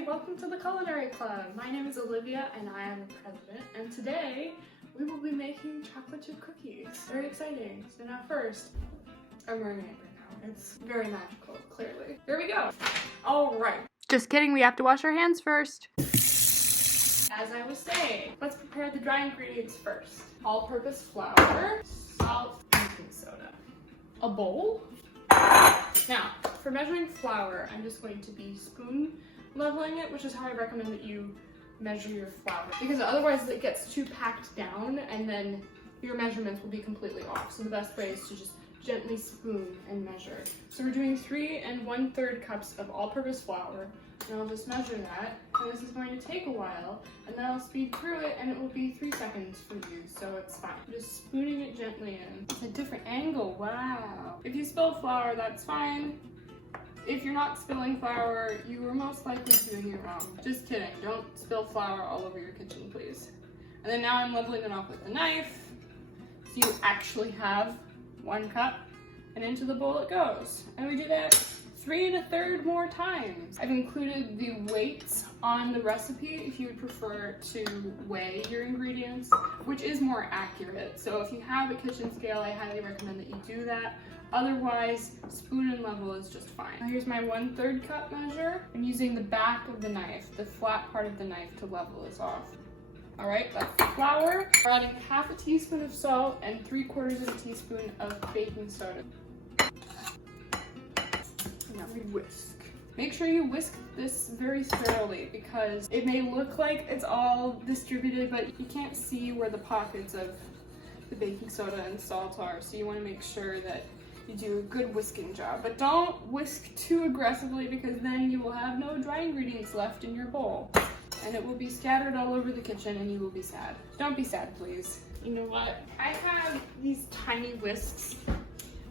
Hi, welcome to the Culinary Club. My name is Olivia and I am the president, and today we will be making chocolate chip cookies. Very exciting. So now first, I'm wearing it right now. It's very magical, clearly. Here we go. All right. Just kidding, we have to wash our hands first. As I was saying, let's prepare the dry ingredients first. All-purpose flour, salt, baking soda, a bowl. Now, for measuring flour, I'm just going to be spoon leveling it, which is how I recommend that you measure your flour, because otherwise it gets too packed down and then your measurements will be completely off. So the best way is to just gently spoon and measure. So we're doing 3 1/3 cups of all-purpose flour, and I'll just measure that. And this is going to take a while, and then I'll speed through it, and it will be 3 seconds for you, so it's fine. Just spooning it gently in. It's a different angle, wow. If you spill flour, that's fine. If you're not spilling flour, you are most likely doing it wrong. Just kidding, don't spill flour all over your kitchen, please. And then now I'm leveling it off with a knife, so you actually have 1 cup, and into the bowl it goes. And we do that 3 1/3 more times. I've included the weights on the recipe if you would prefer to weigh your ingredients, which is more accurate. So if you have a kitchen scale, I highly recommend that you do that. Otherwise, spoon and level is just fine. Now here's my 1/3 cup measure. I'm using the back of the knife, the flat part of the knife, to level this off. All right, that's the flour. We're adding 1/2 teaspoon of salt and 3/4 teaspoon of baking soda. Now we whisk. Make sure you whisk this very thoroughly because it may look like it's all distributed, but you can't see where the pockets of the baking soda and salt are. So you want to make sure that you do a good whisking job. But don't whisk too aggressively because then you will have no dry ingredients left in your bowl. And it will be scattered all over the kitchen and you will be sad. Don't be sad, please. You know what? I have these tiny whisks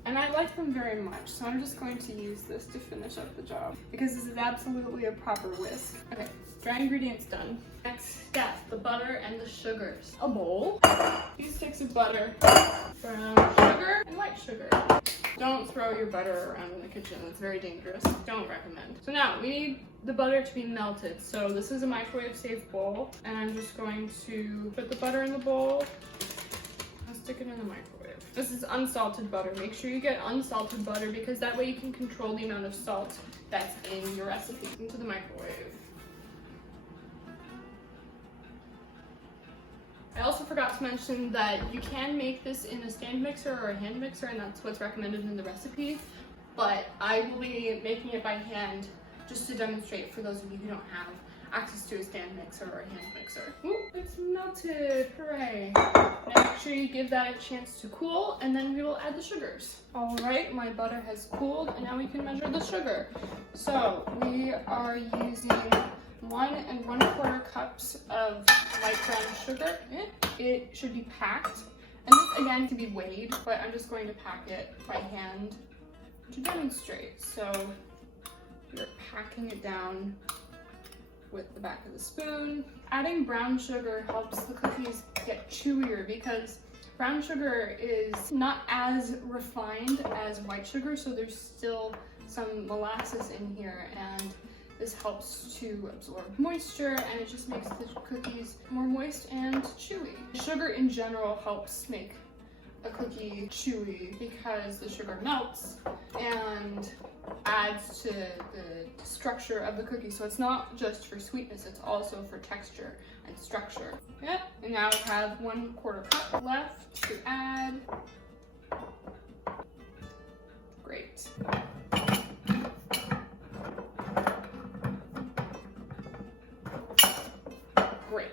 and I like them very much, so I'm just going to use this to finish up the job because this is absolutely a proper whisk. Okay, dry ingredients done. Next step, the butter and the sugars. A bowl, 2 sticks of butter, brown sugar, and white sugar. Don't throw your butter around in the kitchen, it's very dangerous. Don't recommend. So now we need the butter to be melted. So this is a microwave safe bowl, and I'm just going to put the butter in the bowl and stick it in the microwave. This is unsalted butter. Make sure you get unsalted butter because that way you can control the amount of salt that's in your recipe. Into the microwave. I also forgot to mention that you can make this in a stand mixer or a hand mixer, and that's what's recommended in the recipe, but I will be making it by hand just to demonstrate for those of you who don't have access to a stand mixer or a hand mixer. Ooh, it's melted, hooray. Now make sure you give that a chance to cool, and then we will add the sugars. All right, my butter has cooled, and now we can measure the sugar. So we are using 1 1/4 cups of light brown sugar. It should be packed, and this again can be weighed, but I'm just going to pack it by hand to demonstrate. So we're packing it down with the back of the spoon. Adding brown sugar helps the cookies get chewier because brown sugar is not as refined as white sugar, so there's still some molasses in here, and this helps to absorb moisture, and it just makes the cookies more moist and chewy. Sugar in general helps make a cookie chewy because the sugar melts and adds to the structure of the cookie. So it's not just for sweetness, it's also for texture and structure. Yeah, and now we have 1/4 cup left to add. Great. Great.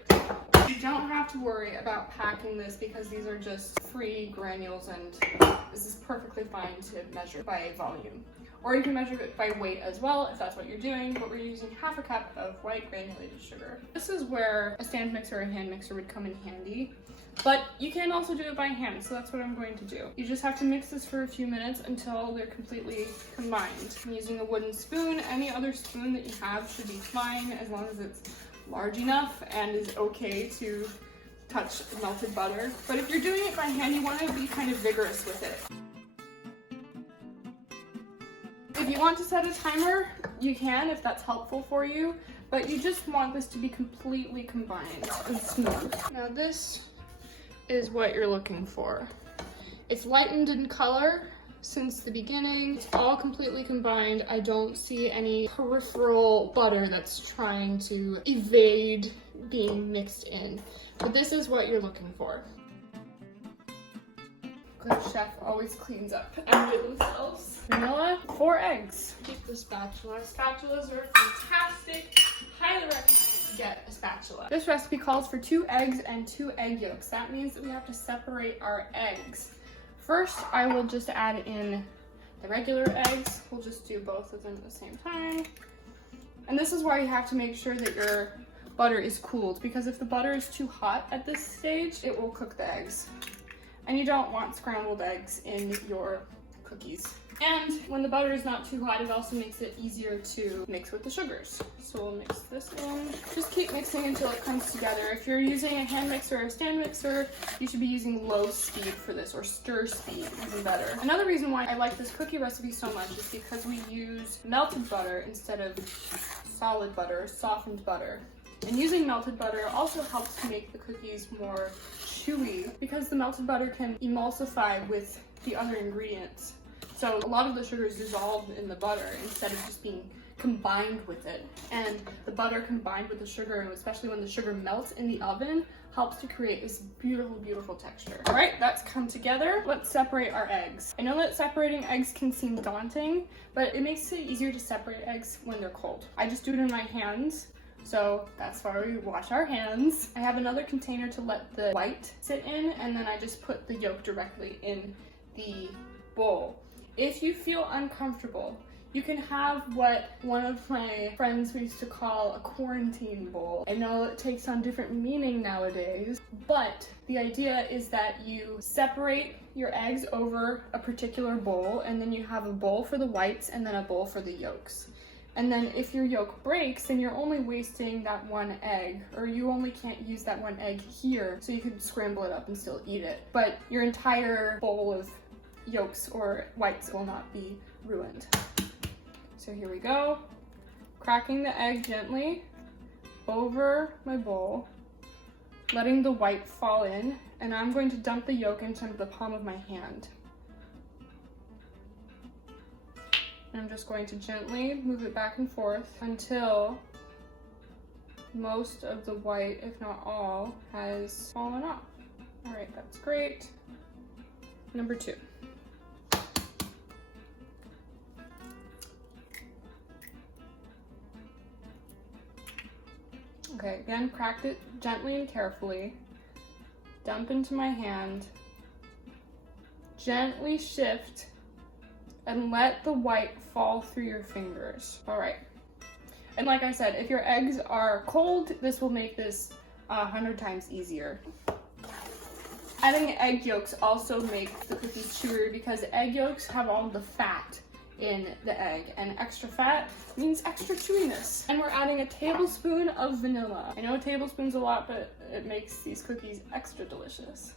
You don't have to worry about packing this because these are just free granules, and this is perfectly fine to measure by volume. Or you can measure it by weight as well if that's what you're doing, but we're using 1/2 cup of white granulated sugar. This is where a stand mixer or a hand mixer would come in handy, but you can also do it by hand, so that's what I'm going to do. You just have to mix this for a few minutes until they're completely combined. I'm using a wooden spoon. Any other spoon that you have should be fine as long as it's large enough and is okay to touch melted butter. But if you're doing it by hand, you want to be kind of vigorous with it. If If you want to set a timer, you can if that's helpful for you, but you just want this to be completely combined and smooth. Now this is what you're looking for. It's lightened in color since the beginning. It's all completely combined. I don't see any peripheral butter that's trying to evade being mixed in. But this is what you're looking for. Good chef always cleans up after themselves. Vanilla, 4 eggs. Keep the spatula. Spatulas are fantastic. Highly recommend you get a spatula. This recipe calls for 2 eggs and 2 egg yolks. That means that we have to separate our eggs. First, I will just add in the regular eggs. We'll just do both of them at the same time. And this is why you have to make sure that your butter is cooled, because if the butter is too hot at this stage, it will cook the eggs. And you don't want scrambled eggs in your cookies. And when the butter is not too hot, it also makes it easier to mix with the sugars. So we'll mix this in. Just keep mixing until it comes together. If you're using a hand mixer or a stand mixer, you should be using low speed for this, or stir speed, even better. Another reason why I like this cookie recipe so much is because we use melted butter instead of solid butter, softened butter. And using melted butter also helps to make the cookies more chewy, because the melted butter can emulsify with the other ingredients. So a lot of the sugar is dissolved in the butter instead of just being combined with it. And the butter combined with the sugar, and especially when the sugar melts in the oven, helps to create this beautiful, beautiful texture. All right, that's come together. Let's separate our eggs. I know that separating eggs can seem daunting, but it makes it easier to separate eggs when they're cold. I just do it in my hands. So that's why we wash our hands. I have another container to let the white sit in, and then I just put the yolk directly in the bowl. If you feel uncomfortable, you can have what one of my friends used to call a quarantine bowl. I know it takes on different meaning nowadays, but the idea is that you separate your eggs over a particular bowl, and then you have a bowl for the whites and then a bowl for the yolks. And then if your yolk breaks, then you're only wasting that one egg, or you only can't use that one egg here, so you can scramble it up and still eat it. But your entire bowl of yolks or whites will not be ruined. So here we go. Cracking the egg gently over my bowl, letting the white fall in, and I'm going to dump the yolk into the palm of my hand. And I'm just going to gently move it back and forth until most of the white, if not all, has fallen off. All right, that's great. Number 2. Okay, again, cracked it gently and carefully. Dump into my hand. Gently shift and let the white fall through your fingers. All right. And like I said, if your eggs are cold, this will make this 100 times easier. Adding egg yolks also make the cookies chewier, because egg yolks have all the fat in the egg, and extra fat means extra chewiness. And we're adding a tablespoon of vanilla. I know a tablespoon's a lot, but it makes these cookies extra delicious.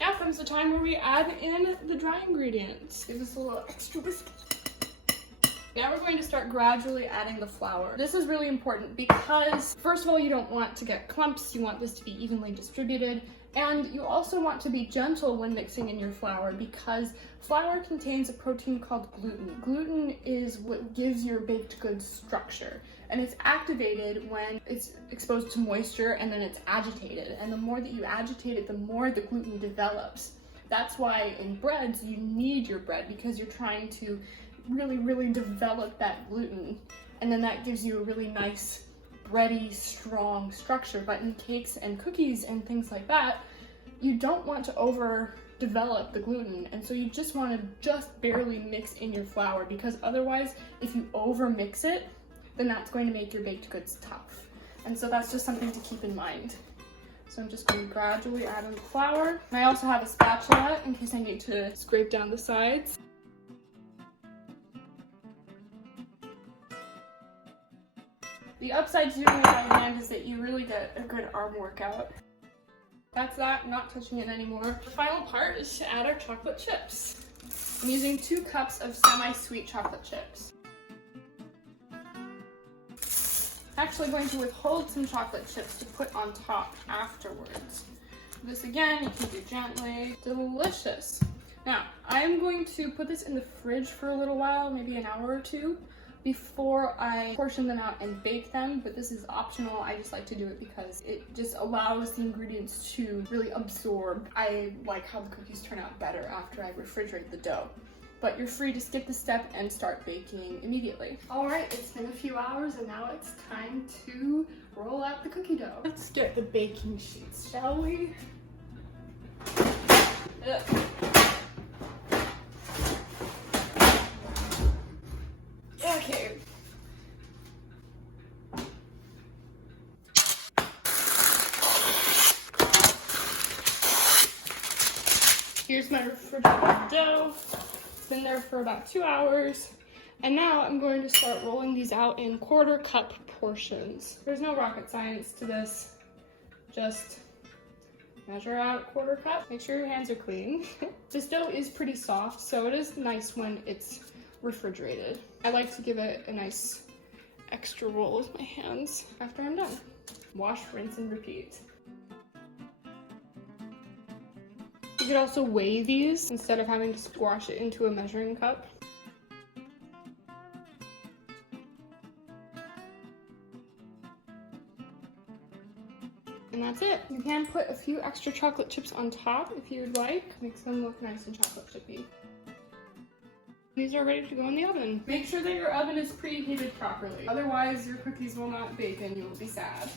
Now comes the time where we add in the dry ingredients. Give us a little extra whisk. Now we're going to start gradually adding the flour. This is really important because, first of all, you don't want to get clumps. You want this to be evenly distributed. And you also want to be gentle when mixing in your flour, because flour contains a protein called gluten. Gluten is what gives your baked goods structure, and it's activated when it's exposed to moisture, and then it's agitated. And the more that you agitate it, the more the gluten develops. That's why in breads, you need your bread, because you're trying to really, really develop that gluten. And then that gives you a really nice, bready, strong structure. But in cakes and cookies and things like that, you don't want to overdevelop the gluten, and so you just want to just barely mix in your flour, because otherwise, if you over mix it, then that's going to make your baked goods tough. And so that's just something to keep in mind. So I'm just going to gradually add in the flour. And I also have a spatula in case I need to scrape down the sides. The upside to doing it by hand is that you really get a good arm workout. That's that, not touching it anymore. The final part is to add our chocolate chips. I'm using 2 cups of semi-sweet chocolate chips. I'm actually going to withhold some chocolate chips to put on top afterwards. This again, you can do gently. Delicious. Now, I'm going to put this in the fridge for a little while, maybe an hour or 2, before I portion them out and bake them, but this is optional. I just like to do it because it just allows the ingredients to really absorb. I like how the cookies turn out better after I refrigerate the dough. But you're free to skip the step and start baking immediately. All right, it's been a few hours and now it's time to roll out the cookie dough. Let's get the baking sheets, shall we? Ugh. Okay. Here's my refrigerated dough. It's been there for about 2 hours. And now I'm going to start rolling these out in 1/4 cup portions. There's no rocket science to this. Just measure out 1/4 cup. Make sure your hands are clean. This dough is pretty soft, so it is nice when it's refrigerated. I like to give it a nice extra roll with my hands after I'm done. Wash, rinse, and repeat. You could also weigh these instead of having to squash it into a measuring cup. And that's it. You can put a few extra chocolate chips on top if you would like. Makes them look nice and chocolate chippy. These are ready to go in the oven. Make sure that your oven is preheated properly. Otherwise, your cookies will not bake and you will be sad.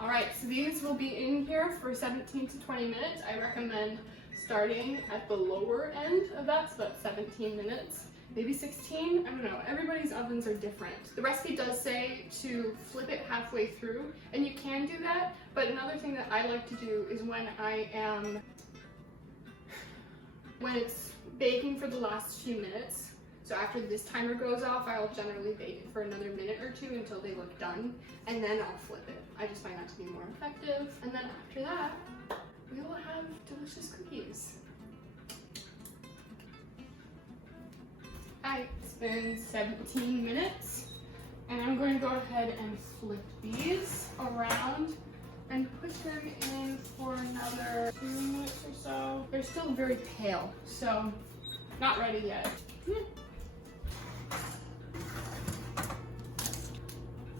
All right, so these will be in here for 17 to 20 minutes. I recommend starting at the lower end of that, so that's 17 minutes, maybe 16, I don't know. Everybody's ovens are different. The recipe does say to flip it halfway through, and you can do that, but another thing that I like to do is when it's baking for the last few minutes, so after this timer goes off, I'll generally bake it for another minute or 2 until they look done, and then I'll flip it. I just find that to be more effective. And then after that, we will have delicious cookies. Alright, it's been 17 minutes, and I'm going to go ahead and flip these around and push them in for another 2 minutes or so. They're still very pale, so not ready yet.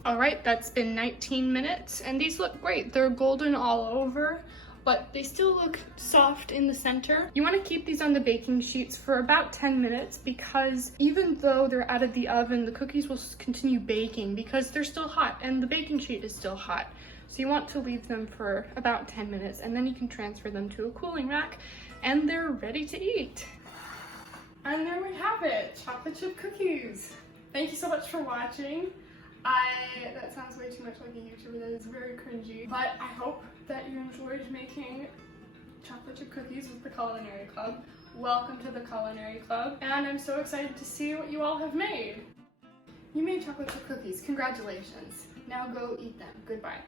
All right, that's been 19 minutes, and these look great. They're golden all over, but they still look soft in the center. You want to keep these on the baking sheets for about 10 minutes because even though they're out of the oven, the cookies will continue baking because they're still hot and the baking sheet is still hot. So you want to leave them for about 10 minutes and then you can transfer them to a cooling rack and they're ready to eat. And there we have it, chocolate chip cookies. Thank you so much for watching. That sounds way too much like a YouTuber, that is very cringy, but I hope that you enjoyed making chocolate chip cookies with the Culinary Club. Welcome to the Culinary Club, and I'm so excited to see what you all have made. You made chocolate chip cookies, congratulations. Now go eat them, goodbye.